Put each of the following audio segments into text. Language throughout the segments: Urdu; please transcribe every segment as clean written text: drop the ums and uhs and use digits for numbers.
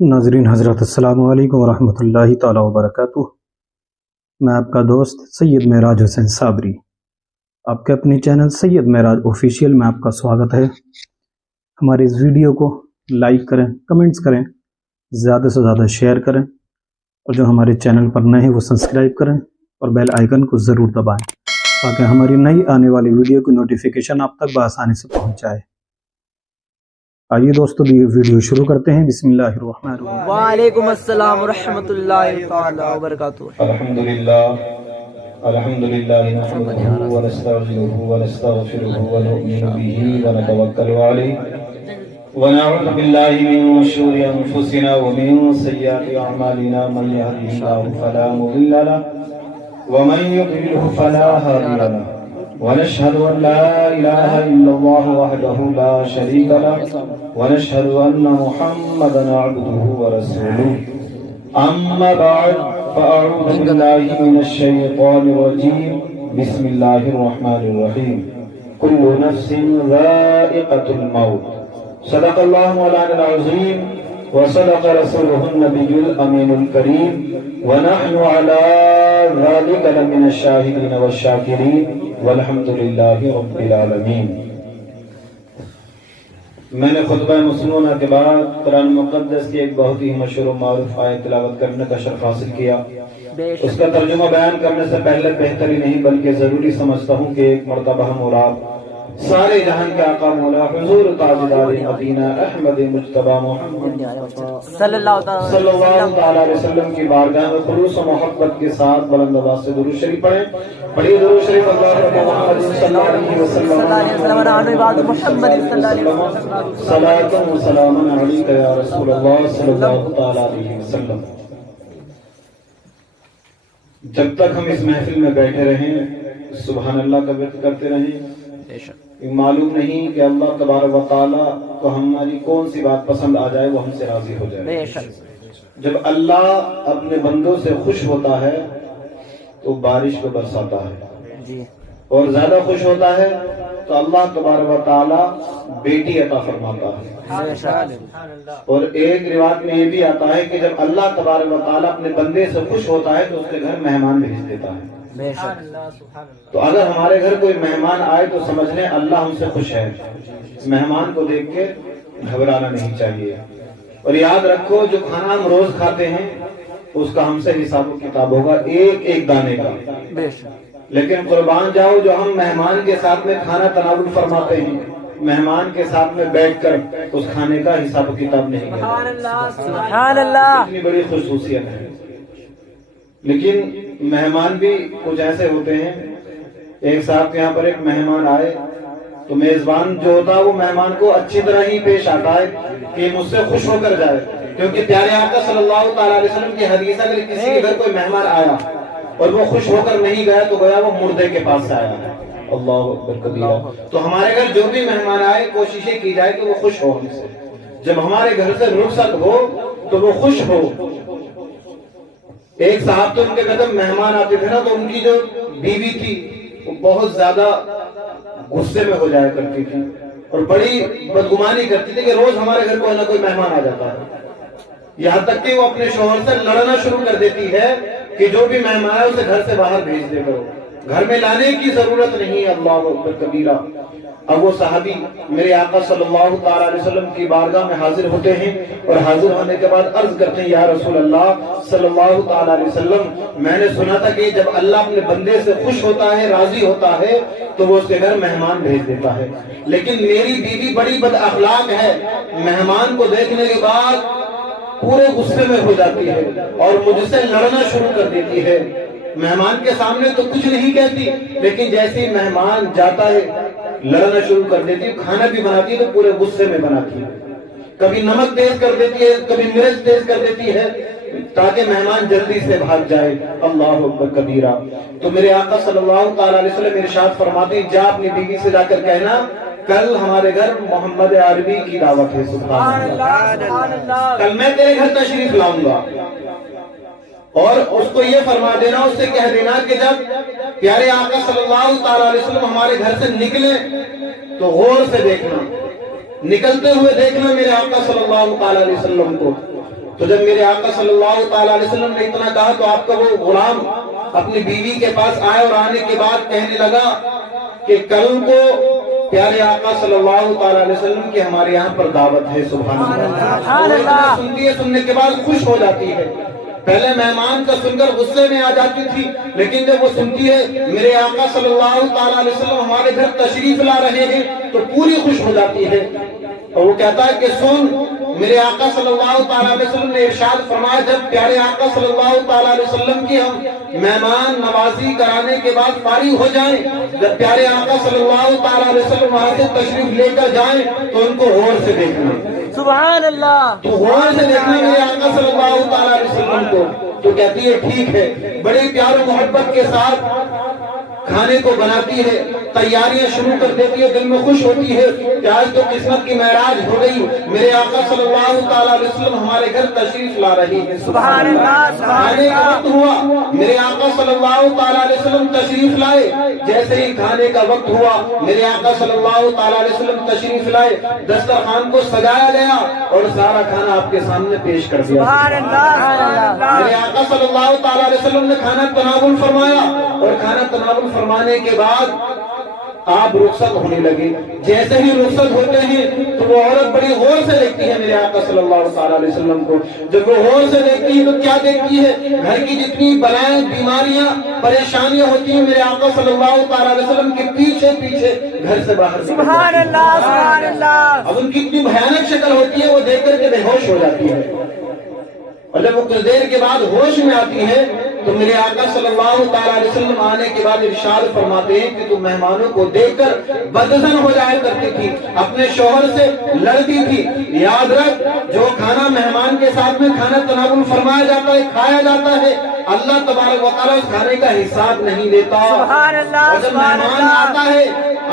ناظرین حضرات السلام علیکم ورحمۃ اللہ تعالی وبرکاتہ۔ میں آپ کا دوست سید معراج حسین صابری، آپ کے اپنے چینل سید معراج آفیشیل میں آپ کا سواگت ہے۔ ہمارے اس ویڈیو کو لائک کریں، کمنٹس کریں، زیادہ سے زیادہ شیئر کریں، اور جو ہمارے چینل پر نئے ہیں وہ سبسکرائب کریں اور بیل آئیکن کو ضرور دبائیں تاکہ ہماری نئی آنے والی ویڈیو کی نوٹیفیکیشن آپ تک بآسانی سے پہنچ جائے۔ آئیے دوستو ویڈیو شروع کرتے ہیں۔ بسم اللہ الرحمن الرحیم۔ وعلیکم السلام ورحمۃ اللہ تعالی وبرکاتہ۔ الحمدللہ نحمده ونستعینه ونستغفره ونؤمن به ونتوکل علیہ ونعوذ باللہ من شرور انفسنا ومن سیئات اعمالنا من یهده اللہ فلا مضل له ومن یضلل فلا هادی له ونشهد ان لا اله الا الله وحده لا شريك له ونشهد ان محمدا عبده ورسوله اما بعد فاعوذ بالله من الشيطان الرجيم بسم الله الرحمن الرحيم كل نفس ذائقة الموت صدق الله مولانا العظيم وصدق رسوله النبي الامين الكريم ونحن على ذلك لمن الشاهدين والشاكرين والحمد لله رب العالمين۔ میں نے خطبہ مسنونہ کے بعد قرآن مقدس کی ایک بہت ہی مشہور و معروف آیت تلاوت کرنے کا شرف حاصل کیا۔ اس کا ترجمہ بیان کرنے سے پہلے بہتر ہی نہیں بلکہ ضروری سمجھتا ہوں کہ ایک مرتبہ ہم اور آپ سارے جہان کے آقا مولا حضور تاجدار مدینہ احمد مجتبی محمد صلی اللہ تعالی علیہ وسلم کی بارگاہ میں خلوص و محبت کے ساتھ بلند آواز سے درود شریف پڑھیں۔ پڑھیے درود شریف اللہ محمد صلی اللہ علیہ وسلم صلاۃ و سلام علیک یا رسول اللہ صلی اللہ تعالی علیہ وسلم۔ جب تک ہم اس محفل میں بیٹھے رہیں سبحان اللہ کا ورد کرتے رہیں، معلوم نہیں کہ اللہ تبارک و تعالی کو ہماری کون سی بات پسند آ جائے، وہ ہم سے راضی ہو جائے۔ جب اللہ اپنے بندوں سے خوش ہوتا ہے تو بارش کو برساتا ہے، اور زیادہ خوش ہوتا ہے تو اللہ تبارک و تعالی بیٹی عطا فرماتا ہے۔ اور ایک روایت میں یہ بھی آتا ہے کہ جب اللہ تبارک و تعالی اپنے بندے سے خوش ہوتا ہے تو اس کے گھر مہمان بھیج دیتا ہے۔ تو اگر ہمارے گھر کوئی مہمان آئے تو سمجھ لیں اللہ ہم سے خوش ہے۔ مہمان کو دیکھ کے گھبرانا نہیں چاہیے، اور یاد رکھو جو کھانا ہم روز کھاتے ہیں اس کا ہم سے حساب و کتاب ہوگا ایک ایک دانے کا۔ لیکن قربان جاؤ جو ہم مہمان کے ساتھ میں کھانا تناول فرماتے ہیں، مہمان کے ساتھ میں بیٹھ کر اس کھانے کا حساب و کتاب نہیں کرتے۔ سبحان اللہ، اتنی بڑی خصوصیت ہے۔ لیکن مہمان بھی کچھ ایسے ہوتے ہیں، ایک صاحب کے یہاں پر ایک مہمان آئے تو میزبان جو ہوتا ہے وہ مہمان کو اچھی طرح ہی پیش آتا ہے کہ مجھ سے خوش ہو کر جائے، کیونکہ پیارے آقا صلی اللہ تعالی علیہ وسلم کی حدیث ہے کہ کسی کے گھر کوئی مہمان آیا اور وہ خوش ہو کر نہیں گیا تو گویا وہ مردے کے پاس سے آیا۔ اللہ اکبر کبیرہ۔ تو ہمارے گھر جو بھی مہمان آئے کوششیں کی جائے کہ وہ خوش ہو ہم سے، جب ہمارے گھر سے رخصت ہو تو وہ خوش ہو۔ ایک صاحب تو ان کے قدم مہمان آتے تھے نا تو ان کی جو بیوی تھی وہ بہت زیادہ غصے میں ہو جایا کرتی تھی اور بڑی بدگمانی کرتی تھی کہ روز ہمارے گھر کوئی نہ کوئی مہمان آ جاتا ہے، یہاں تک کہ وہ اپنے شوہر سے لڑنا شروع کر دیتی ہے کہ جو بھی مہمان ہے اسے گھر سے باہر بھیج دے کرو، گھر میں لانے کی ضرورت نہیں ہے۔ اللہ اکبر کبیرہ۔ اب وہ صحابی میرے آقا صلی اللہ تعالی علیہ وسلم کی بارگاہ میں حاضر ہوتے ہیں اور حاضر ہونے کے بعد عرض کرتے ہیں یا رسول اللہ صلی اللہ تعالی علیہ وسلم، میں نے سنا تھا کہ جب اللہ اپنے بندے سے خوش ہوتا ہے، راضی ہوتا ہے تو وہ اس کے گھر مہمان بھیج دیتا ہے، لیکن میری بیوی بڑی بد اخلاق ہے، مہمان کو دیکھنے کے بعد پورے غصے میں ہو جاتی ہے اور مجھ سے لڑنا شروع کر دیتی ہے۔ مہمان کے سامنے تو کچھ نہیں کہتی، لیکن جیسے ہی مہمان جاتا ہے لڑنا شروع کر دیتی ہے، کھانا بھی بناتی ہے تو پورے غصے میں بناتی ہے، کبھی نمک تیز کر دیتی ہے، کبھی مرچ تیز کر دیتی ہے تاکہ مہمان جلدی سے بھاگ جائے۔ اللہ اکبر کبیرہ۔ تو میرے آقا صلی اللہ تعالی علیہ وسلم ارشاد فرماتے ہیں جا اپنی بیوی سے جا کر کہنا کل ہمارے گھر محمد عربی کی دعوت ہے۔ سبحان اللہ، کل میں تیرے گھر تشریف لاؤں گا، اور اس کو یہ فرما دینا، اس سے کہہ دینا کہ جب پیارے آقا صلی اللہ تعالی علیہ وسلم ہمارے گھر سے نکلے تو غور سے دیکھنا، نکلتے ہوئے دیکھنا میرے آقا صلی اللہ تعالی علیہ وسلم کو، تو جب میرے آقا صلی اللہ تعالی علیہ وسلم نے اتنا کہا تو آپ کا وہ غلام اپنی بیوی کے پاس آئے اور آنے کے بعد کہنے لگا کہ کل کو پیارے آقا صلی اللہ تعالی علیہ وسلم کی ہمارے یہاں پر دعوت ہے. سبحان اللہ. سنتی ہے, سننے کے بعد خوش ہو جاتی ہے. پہلے مہمان کا سن کر غصے میں آ جاتی تھی, لیکن جب وہ سنتی ہے میرے آقا صلی اللہ تعالی علیہ وسلم ہمارے گھر تشریف لا رہے ہیں تو پوری خوش ہو جاتی ہے. اور وہ کہتا ہے کہ سن, میرے آقا صلی اللہ تعالی علیہ وسلم نے ارشاد فرمایا جب پیارے آقا صلی اللہ تعالی علیہ وسلم کی ہم مہمان نوازی کرانے کے بعد فارغ ہو جائیں, جب پیارے آقا صلی اللہ تعالی علیہ وسلم وہاں سے تشریف لے کر جائیں تو ان کو غور سے دیکھنا. سبحان اللہ. تو غور سے دیکھنا میرے آقا صلی اللہ تعالی علیہ وسلم کو. تو کہتی ہے ٹھیک ہے. بڑی پیار و محبت کے ساتھ کھانے کو بناتی ہے, تیاریاں شروع کر دیتی ہے, دل میں خوش ہوتی ہے کہ آج تو قسمت کی معراج ہو گئی, میرے آقا صلی اللہ تعالی علیہ وسلم ہمارے گھر تشریف لا رہی ہے. سبحان اللہ. کھانے کا وقت ہوا, میرے آقا صلی اللہ تعالی علیہ وسلم تشریف لائے. جیسے ہی کھانے کا وقت ہوا میرے آقا صلی اللہ تعالی علیہ وسلم تشریف لائے, دسترخوان کو سجایا گیا اور سارا کھانا آپ کے سامنے پیش کر دیا. سبحان اللہ. میرے آقا صلی اللہ تعالی علیہ وسلم نے کھانا تناول فرمایا اور کھانا تناول فرمانے کے بعد آپ رخصت ہونے لگے. جیسے ہی رخصت ہوتے ہیں تو وہ عورت بڑی غور سے دیکھتی ہے میرے آقا صلی اللہ تعالی علیہ وسلم کو. جب وہ غور سے دیکھتی ہے تو کیا دیکھتی ہے, گھر کی جتنی بلائیں, بیماریاں, پریشانیاں ہوتی ہیں میرے آقا صلی اللہ تعالی علیہ وسلم کے پیچھے پیچھے گھر سے باہر. سبحان اللہ. سبحان اللہ. اب ان کی اتنی بھیانک شکل ہوتی ہے, وہ دیکھ کر کے بے ہوش ہو جاتی ہے. اور جب وہ کچھ دیر کے بعد ہوش میں آتی ہے تو میرے آقا صلی اللہ تعالی علیہ وسلم آنے کے بعد ارشاد فرماتے ہیں کہ تم مہمانوں کو دیکھ کر بدظن ہو جایا کرتی تھی, اپنے شوہر سے لڑتی تھی. یاد رکھ, جو کھانا مہمان کے ساتھ میں کھانا تناول فرمایا جاتا ہے, کھایا جاتا ہے, اللہ تبارک و تعالیٰ اس کھانے کا حساب نہیں لیتا. سبحان اللہ. اور جب مہمان آتا ہے,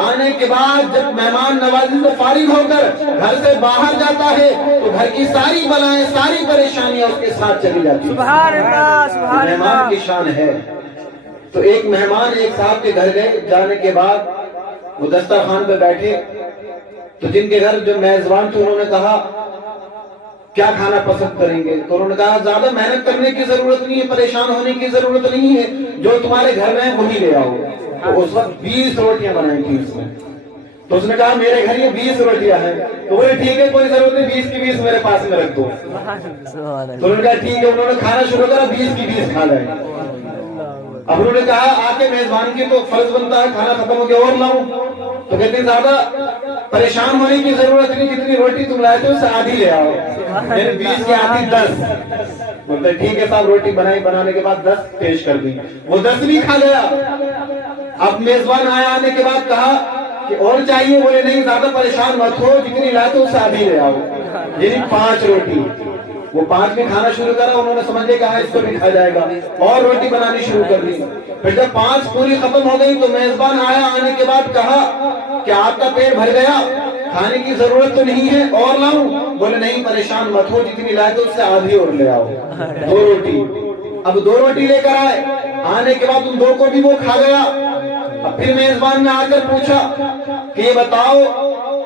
آنے کے بعد جب مہمان نوازی سے فارغ ہو کر گھر سے باہر جاتا ہے تو گھر کی ساری بلائیں, ساری پریشانیاں اس کے ساتھ چلی جاتی ہیں. سبحان اللہ. سبحان اللہ. مہمان کی شان ہے. تو ایک مہمان ایک صاحب کے گھر گئے, جانے کے بعد وہ دسترخوان پہ بیٹھے تو جن کے گھر جو میزبان تھے انہوں نے کہا کیا کھانا پسند کریں گے, تو انہوں نے کہا زیادہ محنت کرنے کی ضرورت نہیں ہے, پریشان ہونے کی ضرورت نہیں ہے, جو تمہارے گھر میں وہی لے آؤ. تو اس وقت 20 روٹیاں بنائی تھی اس میں. تو اس نے کہا میرے گھر یہ 20 روٹیاں ہیں. تو وہ ٹھیک ہے, کوئی ضرورت نہیں, 20 کی 20 میرے پاس میں رکھ دو. تو انہوں نے کہا ٹھیک ہے, انہوں نے کھانا شروع کرا, 20 کی 20 کھا گئے. اب انہوں نے کہا آ کے میزبان کی تو فرض بنتا ہے کھانا ختم ہو گیا اور لاؤں. تو کہتے ہیں زیادہ پریشان ہونے کی ضرورت نہیں, جتنی روٹی تم لائے تھے اس سے آدھی لے آؤ. میرے 20 کی آدھی 10. بولتے ٹھیک ہے صاحب, روٹی بنائی, بنانے کے بعد 10 پیش کر دی. وہ 10 بھی کھا گیا. اب میزبان آیا, آنے کے بعد کہا کہ اور چاہیے, بولے نہیں زیادہ پریشان مت ہو, جتنی لائے تھے اس سے آدھی لے آؤ. یعنی 5 روٹی. وہ 5 میں کھانا شروع کرا, انہوں نے سمجھ لیا کہا اس کو بھی کھا جائے گا, اور روٹی بنانی شروع کر دی. پھر جب 5 پوری ختم ہو گئی تو میزبان آیا, آنے کے بعد کہا کہ آپ کا پیٹ بھر گیا, کھانے کی ضرورت تو نہیں ہے, اور لاؤں؟ بولے نہیں پریشان مت ہو, جتنی لائے تو اس سے آدھی اور لے آؤ. 2 روٹی. اب 2 روٹی لے کر آئے, آنے کے بعد ان 2 کو بھی وہ کھا گیا. اب پھر میزبان نے آ کر پوچھا کہ یہ بتاؤ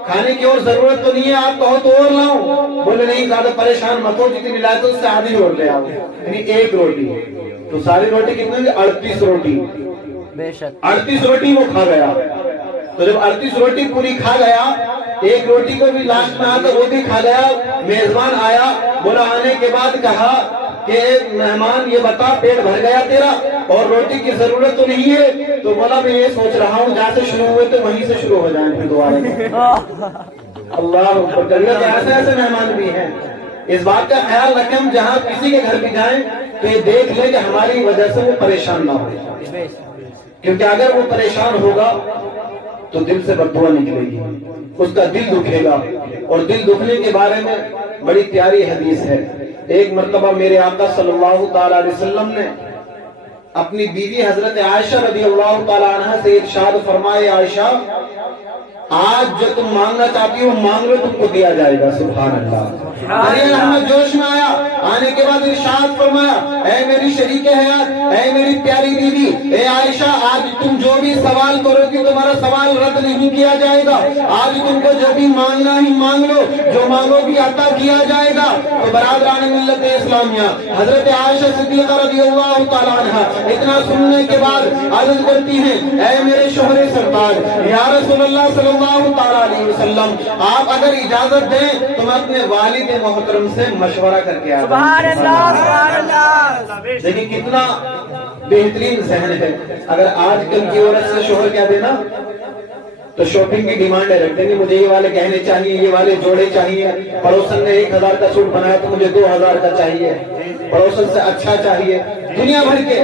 کھانے کی اور ضرورت تو نہیں ہے, آپ کہو تو اور لاؤں؟ بولے نہیں زیادہ پریشان مت ہو, جتنی لائے تو اس سے آدھی اور لے آؤ. یعنی 1 روٹی. تو ساری روٹی کتنی ہوئی؟ 38 روٹی. بے شک 38 روٹی وہ کھا گیا. تو جب 38 روٹی پوری کھا گیا, 1 روٹی کو بھی لاسٹ میں آتا وہ بھی کھا گیا. میزبان آیا, بولا آنے کے بعد کہا کہ مہمان یہ بتا پیٹ بھر گیا تیرا اور روٹی کی ضرورت تو نہیں ہے؟ تو بولا میں یہ سوچ رہا ہوں جہاں سے شروع ہوئے تو وہیں سے شروع ہو جائیں پھر دوبارہ. اللہ ایسے ایسے مہمان بھی ہیں. اس بات کا خیال رکھیں, ہم جہاں کسی کے گھر بھی جائیں تو یہ دیکھ لیں کہ ہماری وجہ سے وہ پریشان نہ ہو, کیونکہ اگر وہ پریشان ہوگا تو دل سے بددعا نکلے گی, اس کا دل دکھے گا. اور دل دکھنے کے بارے میں بڑی پیاری حدیث ہے. ایک مرتبہ میرے آقا صلی اللہ تعالی علیہ وسلم نے اپنی بیوی حضرت عائشہ رضی اللہ تعالی عنہ سے ارشاد فرمائے, عائشہ آج جو تم مانگنا چاہتی ہو مانگ لو, تم کو دیا جائے گا. سبحان اللہ. احمد جوش میں آیا, آنے کے بعد ارشاد فرمایا اے میری شریک حیات، اے میری پیاری بیوی، اے عائشہ، آج تم جو بھی سوال کرو گی تمہارا سوال رد نہیں کیا جائے گا، آج تم کو جو بھی مانگنا ہی مانگ لو، جو مانگو بھی عطا کیا جائے گا۔ تو برادران ملت اسلامیہ، حضرت عائشہ صدیقہ رضی اللہ تعالیٰ عنہ اتنا سننے کے بعد عرض کرتی ہیں اے میرے شوہر سرکار، یا رسول اللہ صلی اللہ تعالیٰ علیہ وسلم، آپ اگر اجازت دیں تو میں اپنے والد محترم سے مشورہ کر کے آتا ہوں۔ سبحان اللہ، سبحان اللہ۔ دیکھیں کتنا بہترین ذہن ہے۔ اگر آج کل کی عورت سے شوہر کیا دینا تو شاپنگ کی ڈیمانڈ ہے، رکھتے نہیں، مجھے یہ والے گہنے چاہیے، یہ والے جوڑے چاہیے، پڑوسن نے 1000 کا سوٹ بنایا تو مجھے 2000 کا چاہیے، پڑوسن سے اچھا چاہیے، دنیا بھر کے۔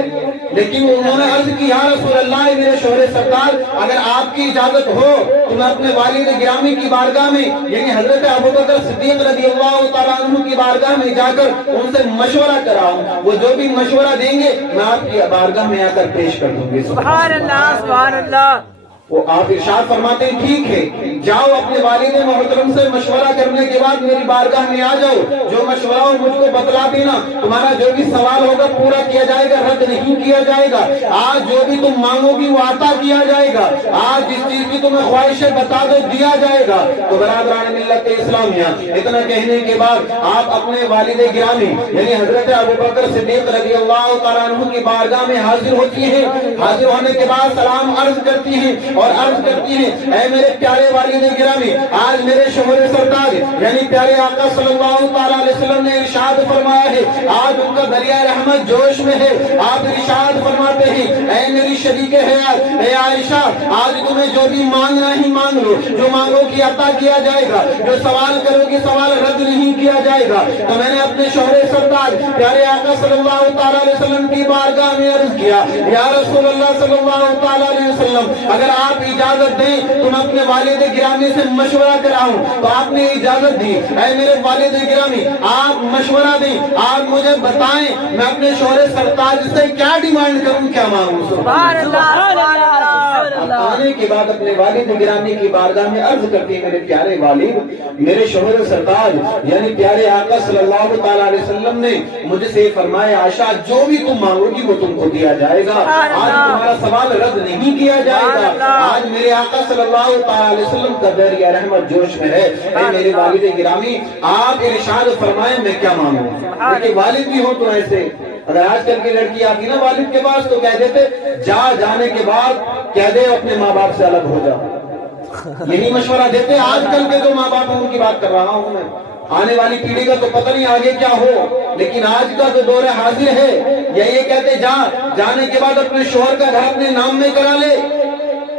لیکن انہوں نے عرض کی یا رسول اللہ میرے شوہر سرکار، اگر آپ کی اجازت ہو تو میں اپنے والد گرامی کی بارگاہ میں یعنی حضرت ابوبکر صدیق رضی اللہ تعالیٰ عنہ کی بارگاہ میں جا کر ان سے مشورہ کراؤں، وہ جو بھی مشورہ دیں گے میں آپ کی بارگاہ میں آ کر پیش کر دوں گی۔ سبحان اللہ، سبحان اللہ۔ وہ آپ ارشاد فرماتے ہیں ٹھیک ہے، جاؤ اپنے والد محترم سے مشورہ کرنے کے بعد میری بارگاہ میں آ جاؤ، جو مشورہ ہو مجھ کو بتلا دینا، تمہارا جو بھی سوال ہوگا پورا کیا جائے گا، رد نہیں کیا جائے گا، آج جو بھی تم مانگو گی وہ عطا کیا جائے گا، آج جس چیز کی تمہیں خواہشیں بتا دو دیا جائے گا۔ تو برادران ملت اسلامیہ، اتنا کہنے کے بعد آپ اپنے والد گرامی یعنی حضرت ابوبکر صدیق رضی اللہ تعالیٰ عنہ کی بارگاہ میں حاضر ہوتی ہیں، حاضر ہونے کے بعد سلام عرض کرتی ہیں اور عرض کرتی ہیں اے میرے پیارے والد گرامی، آج میرے شوہر سرکار یعنی پیارے آقا صلی اللہ تعالیٰ علیہ وسلم نے ارشاد فرمایا ہے، آج ان کا دریا رحمت جوش میں ہے، آپ ارشاد فرماتے ہیں اے میری شریک حیات، اے عائشہ، آج تمہیں جو بھی مانگنا ہی مانگ لو، جو مانگو کی عطا کیا جائے گا، جو سوال کرو گی سوال رد نہیں کیا جائے گا۔ تو میں نے اپنے شوہر سرکار پیارے آقا صلی اللہ تعالیٰ علیہ وسلم کی بارگاہ میں عرض کیا یا رسول اللہ صلی اللہ تعالیٰ علیہ وسلم، اگر آپ اجازت دیں تو میں اپنے والد گرامی سے مشورہ کراؤں۔ تو آپ نے اجازت دی، اے میرے والد گرامی آپ مشورہ دیں، آپ مجھے بتائیں میں اپنے شوہر سرتاج سے کیا ڈیمانڈ کروں، کیا مانگوں۔ سبحان اللہ، سبحان اللہ۔ آنے کے بعد اپنے والد گرامی کی بارگاہ میں عرض کرتی میرے پیارے والد، میرے شوہر سرتاج یعنی پیارے آقا صلی اللہ تعالیٰ علیہ وسلم نے مجھ سے فرمایا عائشہ جو بھی تم مانگو گی وہ تم کو دیا جائے گا، آج تمہارا سوال رد نہیں کیا جائے گا، آج میرے آقا صلی اللہ تعالیٰ علیہ وسلم کا دریا رحمت جوش میں ہے۔ اے میرے والد گرامی آپ ارشاد فرمائیں میں کیا مانگوں۔ لیکن والد بھی ہو تو ایسے، اگر آج کل کی لڑکی آتی نا والد کے پاس تو کہہ دیتے جانے کے بعد کہہ دے اپنے ماں باپ سے الگ ہو جا، یہی مشورہ دیتے۔ آج کل کے جو ماں باپ ہیں ان کی بات کر رہا ہوں میں، آنے والی پیڑھی کا تو پتہ نہیں آگے کیا ہو، لیکن آج کا جو دور حاضر ہے یہ کہتے جانے کے بعد اپنے شوہر کا گھر اپنے نام میں کرا لے،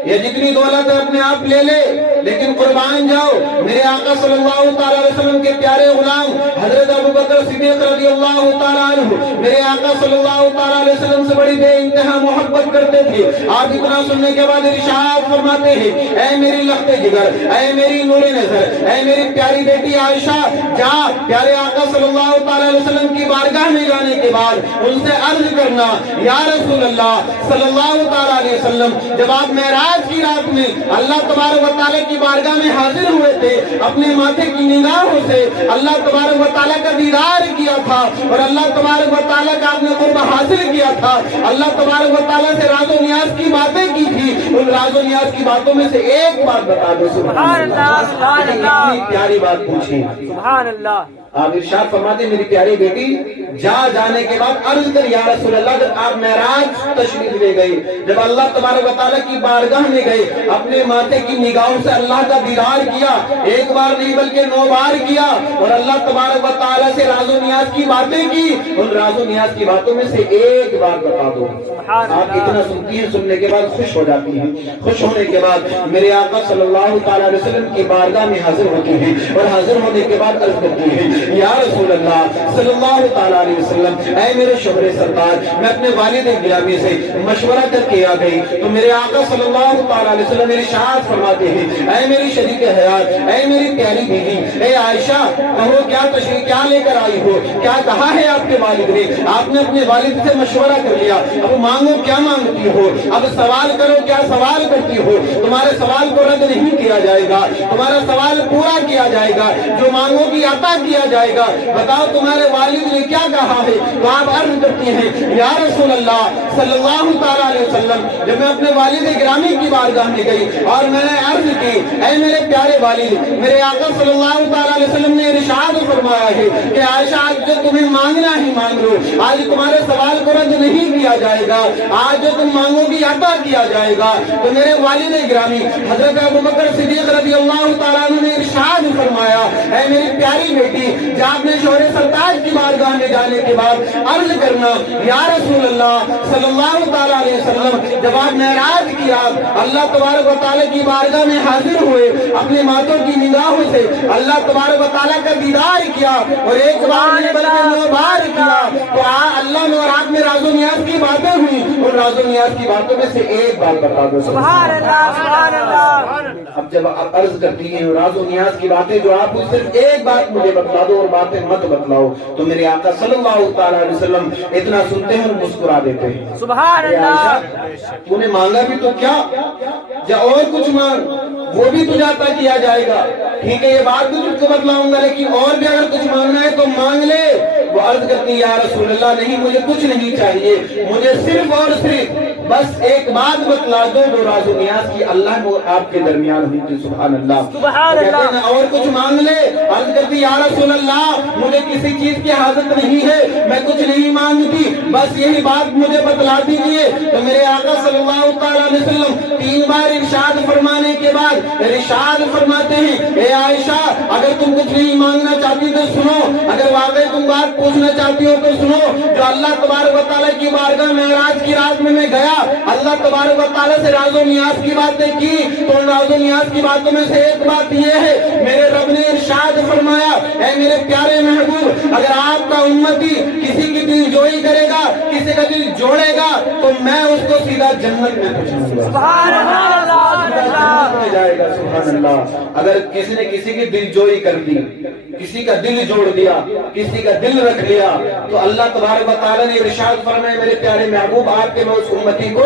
یہ جتنی دولت ہے اپنے آپ لے لے، لیکن قربان جاؤ میرے آقا صلی اللہ تعالیٰ علیہ وسلم کے پیارے غلام حضرت ابوبکر صدیق رضی اللہ تعالیٰ عنہ میرے آقا صلی اللہ تعالیٰ علیہ وسلم سے بڑی بے انتہا محبت کرتے تھے۔ آپ اتنا سننے کے بعد ارشاد فرماتے ہیں اے میری لخت جگر، اے میری نور نظر، اے میری پیاری بیٹی عائشہ، جا پیارے آقا صلی اللہ تعالیٰ علیہ وسلم کی بارگاہ میں جانے کے بعد ان سے عرض کرنا یا رسول اللہ صلی اللہ تعالیٰ علیہ وسلم، جب آپ معراج کی رات میں اللہ تبارک و تعالیٰ کی بارگاہ میں حاضر ہوئے تھے، اپنے ماتھے کی نگاہوں سے اللہ تبارک و تعالیٰ کا دیدار کیا تھا اور اللہ تبارک و تعالیٰ کا آپ نے قرب حاصل کیا تھا، اللہ تبارک و تعالیٰ سے راز و نیاز کی باتیں کی تھی، ان راز و نیاز کی باتوں میں سے ایک بات بتا دو۔ سبحان اللہ، سبحان اللہ۔ اتنی پیاری بات پوچھی، سبحان اللہ۔ آپ ارشاد فرماتے میری پیاری بیٹی جانے کے بعد عرض کر یا رسول اللہ، جب آپ معراج تشریف لے گئے، جب اللہ تبارک و تعالیٰ کی بارگاہ میں گئے، اپنے ماتھے کی نگاہوں سے اللہ کا دیدار کیا، ایک بار نہیں بلکہ 9 بار کیا، اور اللہ تبارک و تعالیٰ سے راز و نیاز کی باتیں کی، ان راز و نیاز کی باتوں میں سے ایک بات بتا دو۔ آپ اتنا سنتی ہیں، سننے کے بعد خوش ہو جاتی ہیں، خوش ہونے کے بعد میرے آقا صلی اللہ تعالیٰ علیہ وسلم کی بارگاہ میں حاضر ہوتی ہیں، اور حاضر ہونے کے بعد عرض کرتی ہیں یا رسول اللہ صلی اللہ تعالیٰ علیہ وسلم اے میرے شوہر سرکار میں اپنے والد گرامی سے مشورہ کر کے آ گئی تو میرے آقا صلی اللہ تعالی علیہ وسلم ارشاد فرماتے ہیں اے میری شریک حیات اے میری پیاری بیوی اے عائشہ کہو کیا تشریف کیا لے کر آئی ہو کیا کہا ہے آپ کے والد نے آپ نے اپنے والد سے مشورہ کر لیا اب مانگو کیا مانگتی ہو اب سوال کرو کیا سوال کرتی ہو تمہارے سوال کو رد نہیں کیا جائے گا تمہارا سوال پورا کیا جائے گا جو مانگو گی عطا کیا جائے گا بتاؤ تمہارے والد نے کیا کہا ہے تو آپ عرض کرتی ہیں یا رسول اللہ صلی اللہ تعالیٰ علیہ وسلم جب میں اپنے والد گرامی کی بارگاہ میں گئی اور میں نے عرض کی اے میرے پیارے والد میرے آقا صلی اللہ تعالیٰ علیہ وسلم نے ارشاد فرمایا ہے کہ عائشہ آج جو تمہیں مانگنا ہی مانگ لو آج تمہارے سوال کو رد نہیں کیا جائے گا آج جو تم مانگو گی عطا کیا جائے گا تو میرے والد گرامی حضرت ابوبکر صدیق رضی اللہ تعالیٰ عنہ نے ارشاد فرمایا اے میری پیاری بیٹی جب آپ نے شوہر سرتاج کی بارگاہ میں جانے کے بعد عرض کرنا یا رسول اللہ صلی اللہ تعالیٰ علیہ وسلم جب آپ معراج کیا اللہ تبارک و تعالیٰ کی بارگاہ میں حاضر ہوئے اپنے ماتوں کی نگاہوں سے اللہ تبارک و تعالیٰ کا دیدار کیا اور ایک بار نہیں بلکہ 9 بار کیا تو اللہ میں اور آپ میں راز و نیاز کی باتیں ہوئی اور راز و نیاز کی باتوں میں سے ایک بات بتا دو سبحان اللہ سبحان اللہ اب جب آپ عرض کرتی ہیں راز و نیاز کی باتیں جو آپ صرف ایک بات مجھے بتلا دو اور باتیں مت بتلاؤ تو میرے آقا صلی اللہ تعالیٰ علیہ وسلم اتنا سنتے ہیں اور مسکرا دیتے ہیں سبحان اللہ تو نے مانگا بھی تو کیا یا اور کچھ مانگ وہ بھی تجھے عطا کیا جائے گا ٹھیک ہے یہ بات بھی تجھ کو بتلاؤں گا لیکن اور بھی اگر کچھ مانگنا ہے تو مانگ لے وہ عرض کرتی یا رسول اللہ نہیں مجھے کچھ نہیں چاہیے مجھے صرف اور صرف بس ایک بات بتلا دو جو راز و نیاز کی اللہ اور آپ کے درمیان ہوئی تھی سبحان اللہ سبحان اللہ اور کچھ مانگ لے عرض کرتی یا رسول اللہ مجھے کسی چیز کی حاجت نہیں ہے میں کچھ نہیں مانگتی بس یہی بات مجھے بتلا دیجیے تو میرے آقا صلی اللہ تعالیٰ علیہ وسلم 3 بار ارشاد فرمانے کے بعد ارشاد فرماتے ہیں اے عائشہ اگر تم کچھ نہیں مانگنا چاہتی تو سنو اگر واقعی تم بات پوچھنا چاہتی ہو تو سنو جو اللہ تبارک و تعالیٰ کی بارگاہ معراج کی رات میں گیا اللہ تبارک و تعالیٰ سے راز و نیاز کی باتیں کی تو راز و نیاز کی باتوں میں سے ایک بات یہ ہے میرے رب نے ارشاد فرمایا اے میرے پیارے محبوب اگر آپ کا امتی کسی کی دل جوئی کرے گا کسی کا دل جوڑے گا تو میں اس کو سیدھا جنت میں پہنچاؤں گا سبحان اللہ جنت میں جائے گا سبحان اللہ اگر کسی نے کسی کی دل جوئی کر دی کسی کا دل جوڑ دیا کسی کا دل رکھ لیا تو اللہ تبارک و تعالیٰ نے ارشاد فرمایا میرے پیارے محبوب آپ کے میں اس امتی کو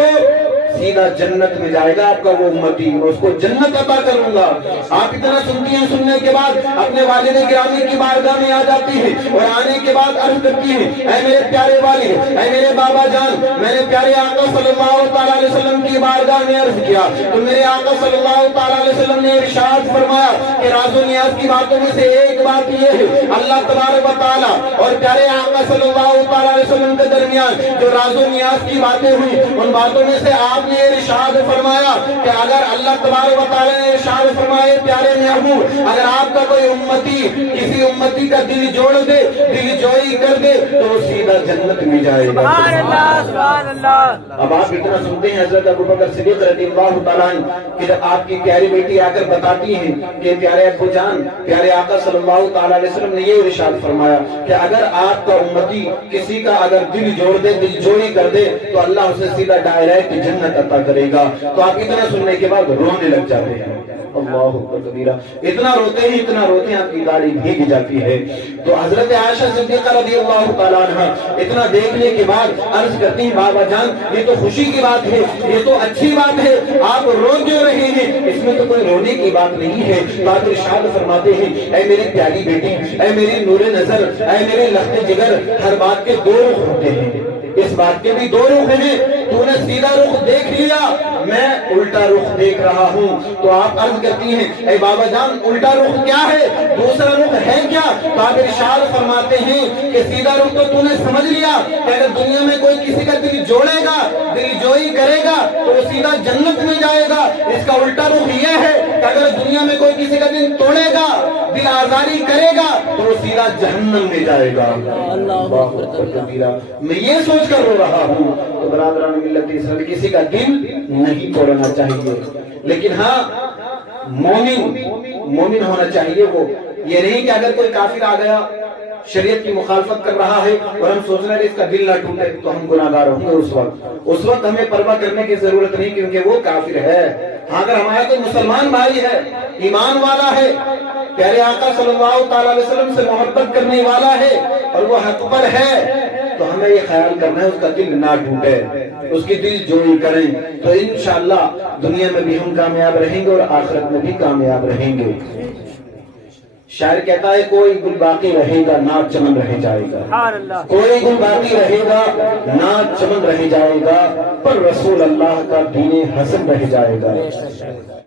سیدھا جنت میں جائے گا آپ کا وہ امتی میں اس کو جنت عطا کروں گا آپ اتنا سنتی ہیں سننے کے بعد اپنے والد گرامی کی بارگاہ میں آ جاتی ہیں اور آنے کے بعد عرض کرتی ہیں اے میرے پیارے والد اے میرے بابا جان میں نے پیارے آقا صلی اللہ تعالیٰ علیہ وسلم کی بارگاہ میں عرض کیا تو میرے آقا صلی اللہ تعالیٰ علیہ وسلم نے ارشاد فرمایا کہ راز و نیاز کی باتوں میں سے ایک بات یہ ہے اللہ تبارک و تعالیٰ اور پیارے آقا صلی اللہ تعالیٰ علیہ وسلم کے درمیان جو راز و نیاز کی باتیں ہوئی ان باتوں میں سے آپ نے ارشاد فرمایا کہ اگر اللہ تبارک و تعالیٰ نے ارشاد فرمائے پیارے محبوب اگر آپ کا کوئی امتی کسی امتی کا دل جوڑ دے دل جوئی کر دے تو وہ سیدھا جنت میں جائے گا سبحان اللہ سبحان اللہ اب آپ اتنا سنتے ہیں حضرت ابوبکر صدیق رضی اللہ تعالیٰ عنہ کہ جب آپ کی پیاری بیٹی آ کر بتاتی ہیں کہ پیارے ابو جان پیارے آقا صلی اللہ تعالیٰ علیہ وسلم نے یہ ارشاد فرمایا کہ اگر آپ کا امتی کسی کا اگر دل جوڑ دے دل جوئی کر دے تو اللہ اسے سیدھا ڈائریکٹ جنت عطا کرے گا تو آپ اتنا سننے کے بعد رونے لگ جاتے ہیں اللہ اکبر کبیرہ اتنا روتے ہیں آپ کی گاڑی بھیگ جاتی ہے تو حضرت عائشہ صدیقہ رضی اللہ تعالیٰ عنہ اتنا دیکھنے کے بعد عرض کرتی ہیں بابا جان یہ تو خوشی کی بات ہے یہ تو اچھی بات ہے آپ رو کیوں رہے ہیں اس میں تو کوئی رونے کی بات نہیں ہے تو آپ ارشاد فرماتے ہیں اے میری پیاری بیٹی اے میری نور نظر اے میرے لخت جگر ہر بات کے 2 رخ ہوتے ہیں اس بات کے بھی 2 رخ ہیں تو نے سیدھا رخ دیکھ لیا میں الٹا رخ دیکھ رہا ہوں تو آپ عرض کرتی ہیں اے بابا جان الٹا رخ کیا ہے دوسرا رخ ہے کیا تو آپ ارشاد فرماتے ہیں کہ سیدھا رخ تو نے سمجھ لیا کہ اگر دنیا میں کوئی کسی کا دل جوڑے گا دل جوئی کرے گا تو وہ سیدھا جنت میں جائے گا اس کا الٹا رخ یہ ہے کہ اگر دنیا میں کوئی کسی کا دل توڑے گا دل آزاری کرے گا تو وہ سیدھا جہنم میں جائے گا اللہ اکبر کبیرہ میں یہ سوچ کر رو رہا ہوں تو برادران ملت اسلامی کسی کا دل نہیں توڑنا چاہیے لیکن ہاں مومن ہونا چاہیے وہ یہ نہیں کہ اگر کوئی کافر آ گیا شریعت کی مخالفت کر رہا ہے اور ہم سوچ رہے ہیں کہ اس کا دل نہ ٹوٹے تو ہم گناہ گار ہوں گے اس وقت ہمیں پرواہ کرنے کی ضرورت نہیں کیونکہ وہ کافر ہے. ہاں اگر ہمارا کوئی مسلمان بھائی ہے, ایمان والا ہے, پیارے آقا صلی اللہ تعالی علیہ وسلم سے محبت کرنے والا ہے اور وہ حق پر ہے تو ہمیں یہ خیال کرنا ہے اس کا دل نہ ٹوٹے, اس کی دل جوئی کریں تو انشاءاللہ دنیا میں بھی ہم کامیاب رہیں گے اور آخرت میں بھی کامیاب رہیں گے. شاعر کہتا ہے کوئی گل باقی رہے گا ناز چمن رہ جائے گا, کوئی گل باقی رہے گا ناز چمن رہ جائے گا, پر رسول اللہ کا دین حسن رہ جائے گا.